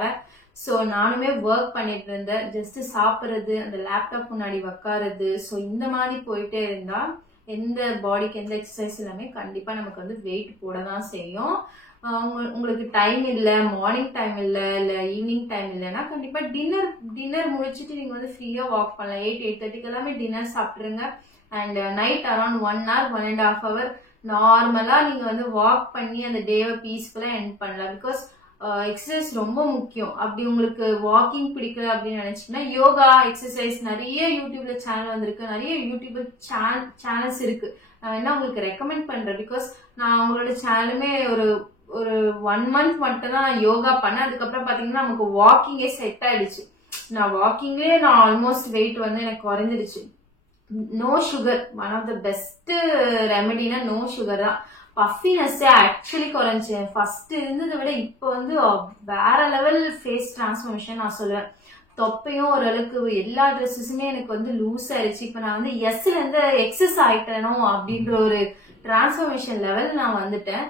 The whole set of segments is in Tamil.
தேவை. ஸோ நானுமே ஒர்க் பண்ணிட்டு இருந்தேன். ஜஸ்ட் சாப்பிட்றது, அந்த லேப்டாப் முன்னாடி உக்காறது, ஸோ இந்த மாதிரி போயிட்டே இருந்தா எந்த பாடிக்கு எந்த எக்ஸசைஸ் எல்லாமே கண்டிப்பா நமக்கு வந்து வெயிட் போட தான் செய்யும். உங்களுக்கு டைம் இல்லை, மார்னிங் டைம் இல்லை, இல்லை ஈவினிங் டைம் இல்லைன்னா கண்டிப்பா டின்னர் முடிச்சுட்டு நீங்க வந்து ஃப்ரீயா வாக் பண்ணலாம். 8:30 எல்லாமே டின்னர் சாப்பிட்டுருங்க. And night around 1 hour 1.5 hour நார்மலா நீங்க வந்து வாக் பண்ணி அந்த டேவை பீஸ்ஃபுல்லா எண்ட் பண்ணலாம். பிகாஸ் எக்ஸசைஸ் ரொம்ப முக்கியம். அப்படி உங்களுக்கு வாக்கிங் பிடிக்கல அப்படின்னு நினைச்சீங்கன்னா யோகா எக்ஸசைஸ் நிறைய யூடியூப்ல சேனல் வந்திருக்கு, நிறைய யூடியூப் சேனல்ஸ் இருக்கு. நான் என்ன உங்களுக்கு ரெக்கமெண்ட் பண்றேன். பிகாஸ் நான் அவங்களோட சேனலுமே ஒரு 1 month மட்டும் தான் நான் யோகா பண்ணேன். அதுக்கப்புறம் பாத்தீங்கன்னா நமக்கு வாக்கிங்கே செட் ஆயிடுச்சு. நான் வாக்கிங்லேயே நான் ஆல்மோஸ்ட் வெயிட் வந்து எனக்கு குறைஞ்சிடுச்சு. No sugar, one of the best ரெமெடினா நோ சுகர் தான். பஃபினஸ் ஆக்சுவலி குறைஞ்சு ஃபர்ஸ்ட் இருந்ததை விட இப்போ வந்து வேற லெவல் ஃபேஸ் டிரான்ஸ்ஃபர்மேஷன் நான் சொல்லுவேன். தொப்பையும் ஓரளவுக்கு எல்லா ட்ரெஸ்ஸஸுமே எனக்கு வந்து லூஸ் ஆயிடுச்சு. இப்போ நான் வந்து எஸ்ல இருந்து எக்ஸஸ் ஆயிட்டேனோ அப்படின்ற ஒரு டிரான்ஸ்ஃபர்மேஷன் லெவல் நான் வந்துட்டேன்.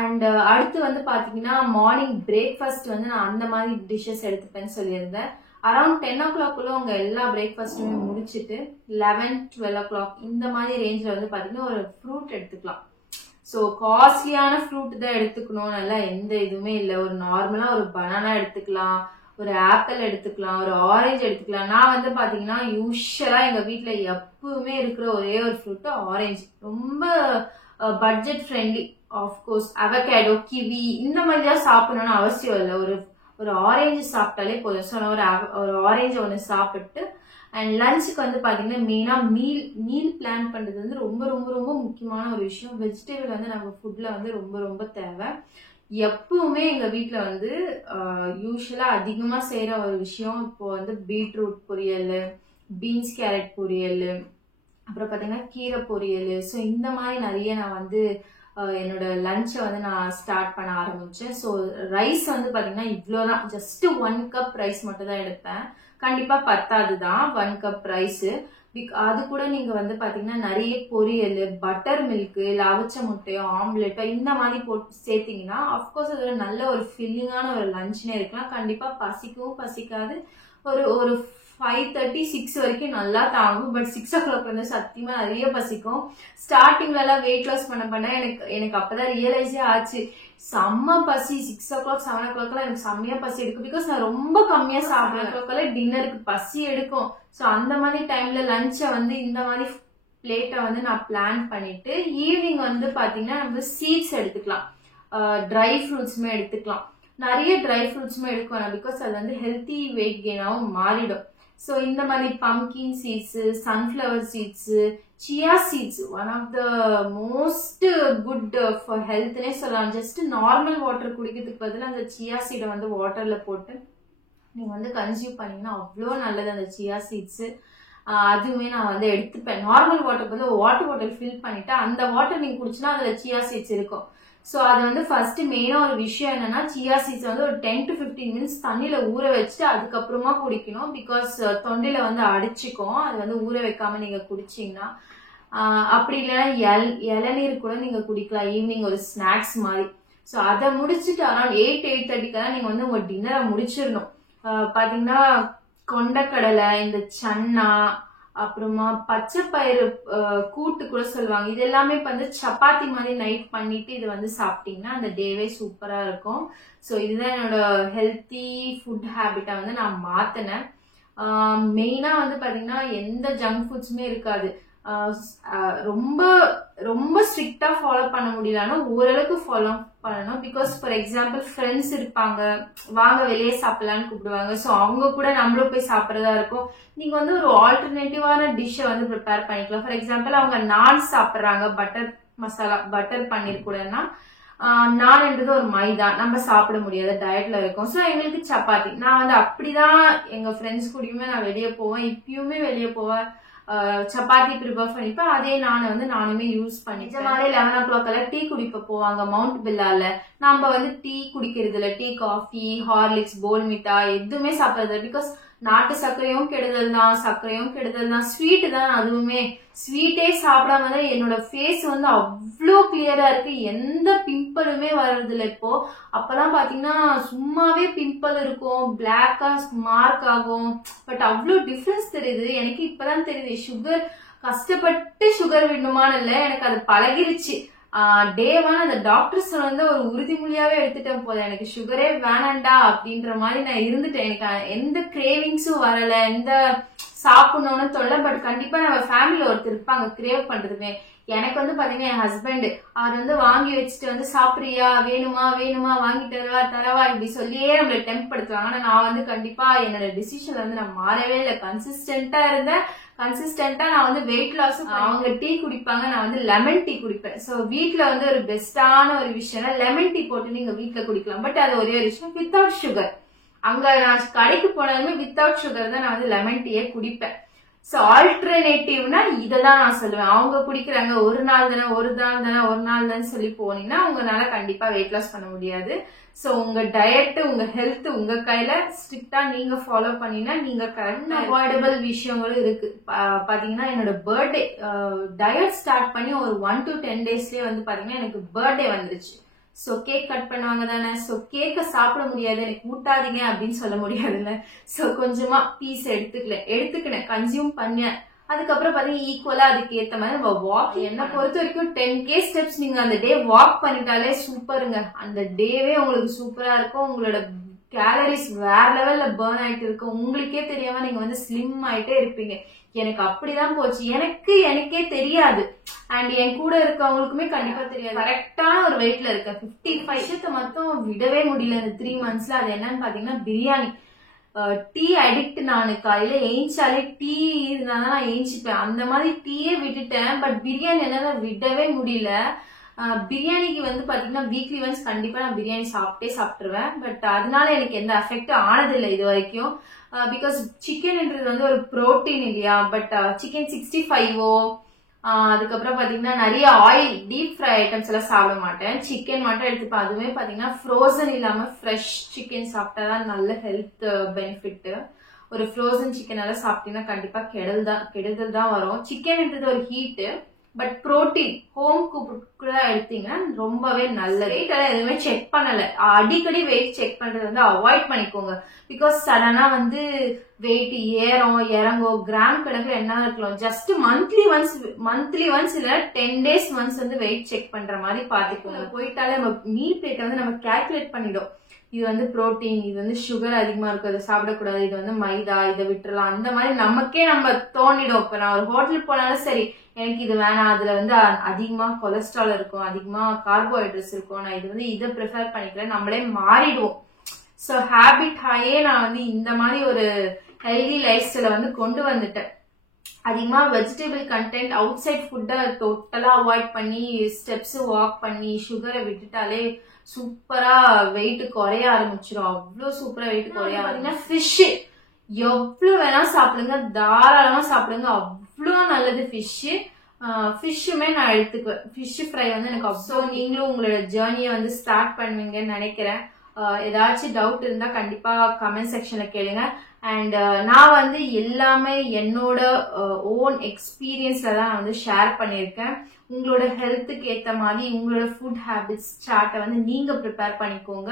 அண்ட் அடுத்து வந்து பாத்தீங்கன்னா மார்னிங் பிரேக்ஃபாஸ்ட் வந்து நான் அந்த மாதிரி டிஷ்ஷஸ் எடுத்துப்பேன்னு சொல்லியிருந்தேன். அரௌண்ட் 10 o'clock உங்க எல்லா பிரேக்ஃபாஸ்ட்டுமே முடிச்சுட்டு 11-12 o'clock இந்த மாதிரி ரேஞ்சில் வந்து பாத்தீங்கன்னா ஒரு ஃப்ரூட் எடுத்துக்கலாம். ஸோ காஸ்ட்லியான ஃப்ரூட் தான் எடுத்துக்கணும் நல்லா எந்த இதுவுமே இல்லை. ஒரு நார்மலா ஒரு பனானா எடுத்துக்கலாம், ஒரு ஆப்பிள் எடுத்துக்கலாம், ஒரு ஆரஞ்சு எடுத்துக்கலாம். நான் வந்து பாத்தீங்கன்னா யூஸ்வலா எங்க வீட்டுல எப்பவுமே இருக்கிற ஒரே ஒரு ஃப்ரூட் ஆரஞ்சு. ரொம்ப budget friendly. Of course avocado, kiwi இந்த மாதிரி தான் சாப்பிடணும்னு அவசியம் இல்லை. ஒரு ஆரஞ்சு சாப்பிட்டாலே போதும். ஸோ நான் ஒரு ஆரஞ்சு ஒன்று சாப்பிட்டு அண்ட் லஞ்சுக்கு வந்து பாத்தீங்கன்னா மெயினா மீல் பிளான் பண்றது வந்து ரொம்ப ரொம்ப ரொம்ப முக்கியமான ஒரு விஷயம். வெஜிடபிள் வந்து நம்ம ஃபுட்ல வந்து ரொம்ப ரொம்ப தேவை. எப்பவுமே எங்க வீட்டுல வந்து யூஸ்வலா அதிகமா செய்யற ஒரு விஷயம் இப்போ வந்து பீட்ரூட் பொரியல், பீன்ஸ் கேரட் பொரியல், அப்புறம் பாத்தீங்கன்னா கீரை பொரியல். ஸோ இந்த மாதிரி நிறைய நான் வந்து என்னோட லஞ்சை வந்து நான் ஸ்டார்ட் பண்ண ஆரம்பிச்சேன். ஸோ ரைஸ் வந்து பாத்தீங்கன்னா இவ்வளோதான், ஜஸ்ட் 1 cup ரைஸ் மட்டும் தான் எடுப்பேன். கண்டிப்பா பத்தாதுதான் 1 cup ரைஸ். அது கூட நீங்க வந்து பாத்தீங்கன்னா நிறைய பொரியல், பட்டர் மில்க், இல்ல அவிச்ச முட்டையோ ஆம்லெட்டோ இந்த மாதிரி போட்டு சேர்த்தீங்கன்னா அப்கோர்ஸ் அதோட நல்ல ஒரு ஃபில்லிங்கான ஒரு லஞ்ச்னே இருக்கலாம். கண்டிப்பா பசிக்கவும் பசிக்காது. ஒரு 5:30-6 வரைக்கும் நல்லா தாங்கும். பட் 6 o'clock வந்து சத்தியமா நிறைய பசிக்கும். ஸ்டார்டிங்ல எல்லாம் வெயிட் லாஸ் பண்ண எனக்கு அப்பதான் ரியலைஸே ஆச்சு. செம்ம பசி 6 o'clock 7 o'clock எனக்கு செம்மையா பசி எடுக்கும். பிகாஸ் நான் ரொம்ப கம்மியா சாப்பிடுறேன். டின்னருக்கு பசி எடுக்கும். ஸோ அந்த மாதிரி டைம்ல லஞ்சை வந்து இந்த மாதிரி பிளேட்டை வந்து நான் பிளான் பண்ணிட்டு ஈவினிங் வந்து பாத்தீங்கன்னா நம்ம சீட்ஸ் எடுத்துக்கலாம், ட்ரை ஃப்ரூட்ஸுமே எடுத்துக்கலாம். நிறைய ட்ரை ஃப்ரூட்ஸுமே எடுக்கணும். பிகாஸ் அது வந்து ஹெல்த்தி வெயிட் கெயினாவும் மாறிடும். ஸோ இந்த மாதிரி pumpkin seeds, sunflower seeds, chia seeds one of the most good for ஹெல்த்னே சொல்லலாம். ஜஸ்ட் நார்மல் வாட்டர் குடிக்கிறதுக்கு பதில் அந்த சியா சீடை வந்து வாட்டர்ல போட்டு நீங்க வந்து கன்சியூம் பண்ணீங்கன்னா அவ்வளோ நல்லது அந்த சியா சீட்ஸ். அதுவுமே நான் வந்து எடுத்துப்பேன். நார்மல் வாட்டர் பதில் வாட்டர் பாட்டில் ஃபில் பண்ணிட்டு அந்த வாட்டர் நீங்க குடிச்சுன்னா அதுல சியா சீட்ஸ் இருக்கும். ஸோ அது வந்து ஃபர்ஸ்ட் மெயினா ஒரு விஷயம் என்னன்னா சியா சீட்ஸ் வந்து ஒரு 10 to 15 minutes தண்ணியில ஊற வச்சுட்டு அதுக்கப்புறமா குடிக்கணும். பிகாஸ் தொண்டையில வந்து அடிச்சுக்கும். அது வந்து ஊற வைக்காம நீங்க குடிச்சீங்கன்னா. அப்படி இல்லைன்னா இளநீர் கூட நீங்க குடிக்கலாம் ஈவினிங் ஒரு ஸ்நாக்ஸ் மாதிரி. ஸோ அதை முடிச்சுட்டு அரௌண்ட் 8-8:30 நீங்க வந்து உங்க டின்னரை முடிச்சிடணும். பாத்தீங்கன்னா கொண்டக்கடலை, இந்த சன்னா, அப்புறமா பச்சை பயிறு கூட்டு கூட சொல்லுவாங்க. இது எல்லாமே வந்து சப்பாத்தி மாதிரி நைட் பண்ணிட்டு இது வந்து சாப்பிட்டீங்கன்னா அந்த டேவே சூப்பரா இருக்கும். ஸோ இதுதான் என்னோட ஹெல்த்தி ஃபுட் ஹேபிட்டை வந்து நான் மாத்தினேன். மெயினா வந்து பாத்தீங்கன்னா எந்த ஜங்க் ஃபுட்ஸுமே இருக்காது. ரொம்ப ரொம்ப ஸ்ட்ரிக்டா ஃபாலோ பண்ண முடியலன்னா ஓரளவுக்கு ஃபாலோ பண்ணணும். பிகாஸ் ஃபார் எக்ஸாம்பிள் ஃப்ரெண்ட்ஸ் இருப்பாங்க, வாங்க வெளியே சாப்பிடலான்னு கூப்பிடுவாங்க. ஸோ அவங்க கூட நம்மளும் போய் சாப்பிட்றதா இருக்கும். நீங்க வந்து ஒரு ஆல்டர்னேட்டிவான டிஷ்ஷை வந்து ப்ரிப்பேர் பண்ணிக்கலாம். ஃபார் எக்ஸாம்பிள் அவங்க நான் சாப்பிட்றாங்க, பட்டர் மசாலா பட்டர் பன்னீர் கூடன்னா நான்ன்றது ஒரு மைதா, நம்ம சாப்பிட முடியாத டயட்ல இருக்கும். ஸோ எங்களுக்கு சப்பாத்தி. நான் வந்து அப்படிதான் எங்க ஃப்ரெண்ட்ஸ் கூடயுமே நான் வெளியே போவேன், இப்பயுமே வெளியே போவேன். சப்பாத்தி ப்ரிப்பேர் பண்ணிப்பேன். அதே நானுமே யூஸ் பண்ணிட்டேன். மாதிரி 11 o'clock டீ குடிப்ப போவாங்க மவுண்ட் பில்லால. நம்ம வந்து டீ குடிக்கிறது இல்ல. டீ, காஃபி, ஹார்லிக்ஸ், போல்மிட்டா எதுவுமே சாப்பிடறது. பிகாஸ் நாட்டு சர்க்கரையும் கெடுதல் தான், சர்க்கரையும் கெடுதல் தான், ஸ்வீட் தான். அதுவுமே ஸ்வீட்டே சாப்பிடாம தான் என்னோட ஃபேஸ் வந்து அவ்வளோ கிளியரா இருக்கு. எந்த பிம்பிளுமே வர்றது இல்லை இப்போ. அப்பெல்லாம் பாத்தீங்கன்னா சும்மாவே பிம்பிள் இருக்கும், பிளாக்கா மார்க் ஆகும். பட் அவ்வளோ டிஃபரன்ஸ் தெரியுது எனக்கு. இப்பதான் தெரியுது சுகர் கஷ்டப்பட்டு சுகர் விடணுமான்னு இல்லை, எனக்கு அது பழகிருச்சு. டே 1 அந்த டாக்டர்ஸ் வந்து ஒரு உறுதிமொழியாவே எடுத்துட்டேன் போல, எனக்கு சுகரே வேணாண்டா அப்படின்ற மாதிரி நான் இருந்துட்டேன். எனக்கு எந்த கிரேவிங்ஸும் வரல, எந்த சாப்பிடணும்னு தொல்லை. பட் கண்டிப்பா நம்ம ஃபேமிலியில ஒருத்தர் இருப்பாங்க கிரேவ் பண்றதுமே. எனக்கு வந்து பாத்தீங்கன்னா என் ஹஸ்பண்ட் அவர் வந்து வாங்கி வச்சுட்டு வந்து சாப்பிடுறியா, வேணுமா வேணுமா, வாங்கி தரவா தரவா இப்படி சொல்லியே நம்மளை டெம்ப் படுத்துவாங்க. ஆனா நான் வந்து கண்டிப்பா என்னோட டிசிஷன்ல வந்து நான் மாறவே இல்லை, கன்சிஸ்டன்டா இருந்தேன். கன்சிஸ்டன்டா நான் வந்து வெயிட் லாஸும். அவங்க டீ குடிப்பாங்க, நான் வந்து லெமன் டீ குடிப்பேன். சோ வீட்டுல வந்து ஒரு பெஸ்டான ஒரு விஷயம் லெமன் டீ போட்டு நீங்க வீட்டுல குடிக்கலாம். பட் அது ஒரே ஒரு விஷயம், வித்தவுட் சுகர். அங்க நான் கடைக்கு போனாலுமே வித்தவுட் சுகர் தான் நான் வந்து லெமன் டீயே குடிப்பேன். சோ ஆல்டர்னேட்டிவ்னா இததான் நான் சொல்லுவேன். அவங்க குடிக்கிறாங்க ஒரு நாள் தானே சொல்லி போனீங்கன்னா உங்களால கண்டிப்பா வெயிட் லாஸ் பண்ண முடியாது. சோ உங்க டயட், உங்க ஹெல்த் உங்க கையில. ஸ்ட்ரிக்டா நீங்க ஃபாலோ பண்ணீங்கன்னா நீங்க கரெக்ட். அவாய்டபிள் விஷயங்களும் இருக்கு. பாத்தீங்கன்னா என்னோட பர்த்டே டயட் ஸ்டார்ட் பண்ணி ஒரு 1 to 10 daysலயே வந்து பாத்தீங்கன்னா எனக்கு பர்த்டே வந்துருச்சு. சோ கேக் கட் பண்ணுவாங்க தானே. சோ கேக்க சாப்பிட முடியாது, எனக்கு ஊட்டாதீங்க அப்படின்னு சொல்ல முடியாதுல்ல. சோ கொஞ்சமா பீஸ் எடுத்துக்கினேன், கன்சியூம் பண்ணேன். அதுக்கப்புறம் பாத்தீங்கன்னா ஈக்குவலா அதுக்கு ஏத்த மாதிரி நம்ம வாக். என்ன பொறுத்த வரைக்கும் 10K ஸ்டெப்ஸ் நீங்க அந்த டே வாக் பண்ணிட்டாலே சூப்பருங்க. அந்த டேவே உங்களுக்கு சூப்பரா இருக்கும். உங்களோட கேலரிஸ் வேற லெவல்ல பர்ன் ஆயிட்டு இருக்கும். உங்களுக்கே தெரியாம நீங்க வந்து ஸ்லிம் ஆயிட்டே இருப்பீங்க. எனக்கு அப்படிதான் போச்சு. எனக்கே தெரியாது. அண்ட் என் கூட இருக்கவங்களுக்குமே கண்டிப்பா தெரியாது. கரெக்டான ஒரு வெயிட்ல இருக்க 55 மட்டும் விடவே முடியல இந்த 3 monthsல. அது என்னன்னு பாத்தீங்கன்னா பிரியாணி. Tea addict. நானு காலையில ஏஞ்சாலே டீ இருந்தாதான் நான் ஏஞ்சிப்பேன். அந்த மாதிரி டீயே விட்டுட்டேன். பட் பிரியாணி என்னால விடவே முடியல. பிரியாணிக்கு வந்து பாத்தீங்கன்னா வீக்லி ஒன்ஸ் கண்டிப்பா நான் பிரியாணி சாப்பிட்டுருவேன். பட் அதனால எனக்கு எந்த அஃபெக்ட் ஆனதில்லை இது வரைக்கும். பிகாஸ் சிக்கன்ன்றது வந்து ஒரு புரோட்டீன் இல்லையா. பட் சிக்கன் 65 அதுக்கப்புறம் பாத்தீங்கன்னா நிறைய ஆயில் டீப் ஃப்ரை ஐட்டம்ஸ் எல்லாம் சாப்பிட மாட்டேன். சிக்கன் மட்டும் எடுத்துப்பேன். அதுவுமே பாத்தீங்கன்னா ஃப்ரோசன் இல்லாம ஃப்ரெஷ் சிக்கன் சாப்பிட்டாதான் நல்ல ஹெல்த் பெனிஃபிட். ஒரு ஃப்ரோசன் சிக்கன் எல்லாம் சாப்பிட்டீங்கன்னா கண்டிப்பா கெடுதல் தான் வரும். சிக்கன்ன்றது ஒரு ஹீட். பட் புரோட்டீன் ஹோம் குக்டா எடுத்தீங்கன்னா ரொம்பவே நல்லது. வெயிட் எல்லாம் எதுவுமே செக் பண்ணல. அடிக்கடி வெயிட் செக் பண்றது வந்து அவாய்ட் பண்ணிக்கோங்க. பிகாஸ் சடனா வந்து வெயிட் இறங்கும். கிராம் கணக்குல என்ன இருக்கலாம். ஜஸ்ட் மந்த்லி ஒன்ஸ் இல்ல 10 days once வந்து வெயிட் செக் பண்ற மாதிரி பாத்துக்கோங்க. போயிட்டாலே நம்ம மீல் பிளேட்டை வந்து நம்ம கால்குலேட் பண்ணிடும். இது வந்து புரோட்டீன், இது வந்து சுகர் அதிகமா இருக்கு, அதை சாப்பிடக்கூடாது, இது வந்து மைதா, இதை விட்டுறலாம். அந்த மாதிரி நமக்கே நம்ம தோணிடும். இப்ப நான் ஒரு ஹோட்டலுக்கு போனாலும் சரி, எனக்கு இது வேணாம், அதுல வந்து அதிகமா கொலஸ்ட்ரால் இருக்கும், அதிகமா கார்போஹைட்ரேட்ஸ் இருக்கும், நான் இது வந்து இதை ப்ரிஃபர் பண்ணிக்கிறேன், நம்மளே மாறிடுவோம். சோ ஹேபிட் ஆயே நான் வந்து இந்த மாதிரி ஒரு ஹெல்தி லைஃப் ஸ்டைல வந்து கொண்டு வந்துட்டேன். அதிகமா வெஜிடபிள் கண்டென்ட், அவுட் சைட் ஃபுட்டை டோட்டலா அவாய்ட் பண்ணி ஸ்டெப்ஸ் வாக் பண்ணி சுகரை விட்டுட்டாலே சூப்பரா வெயிட் குறைய ஆரம்பிச்சிடும். அவ்வளவு சூப்பரா வெயிட் குறைய ஆரம்பிச்சுன்னா ஃபிஷ் எவ்வளவு வேணா சாப்பிடுங்க, தாராளமா சாப்பிடுங்க, அவ்வளவு நல்லது ஃபிஷ். ஃபிஷ்ஷுமே நான் எடுத்துக்குவேன். ஃபிஷ் ஃப்ரை வந்து எனக்கு அவ்வளோ. நீங்களும் உங்களோட ஜேர்னியை வந்து ஸ்டார்ட் பண்ணுவீங்கன்னு நினைக்கிறேன். ஏதாச்சும் டவுட் இருந்தா கண்டிப்பா கமெண்ட் செக்ஷன்ல கேளுங்க. அண்ட் நான் வந்து எல்லாமே என்னோட ஓன் எக்ஸ்பீரியன்ஸ்ல தான் வந்து ஷேர் பண்ணியிருக்கேன். உங்களோட ஹெல்த்துக்கு ஏற்ற மாதிரி உங்களோட ஃபுட் ஹேபிட்ஸ் சார்ட்டை வந்து நீங்க ப்ரிப்பேர் பண்ணிக்கோங்க.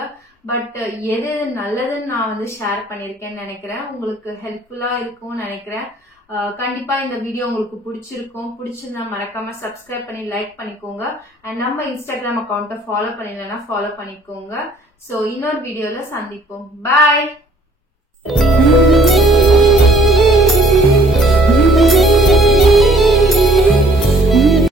பட் எது நல்லதுன்னு நான் வந்து ஷேர் பண்ணியிருக்கேன்னு நினைக்கிறேன். உங்களுக்கு ஹெல்ப்ஃபுல்லா இருக்கும்னு நினைக்கிறேன். கண்டிப்பா இந்த வீடியோ உங்களுக்கு பிடிச்சிருந்தா மறக்காம சப்ஸ்கிரைப் பண்ணி லைக் பண்ணிக்கோங்க. அண்ட் நம்ம இன்ஸ்டாகிராம் அக்கௌண்ட்டை ஃபாலோ பண்ணிடலன்னா ஃபாலோ பண்ணிக்கோங்க. ஸோ இன்னொரு வீடியோல சந்திப்போம். பாய்.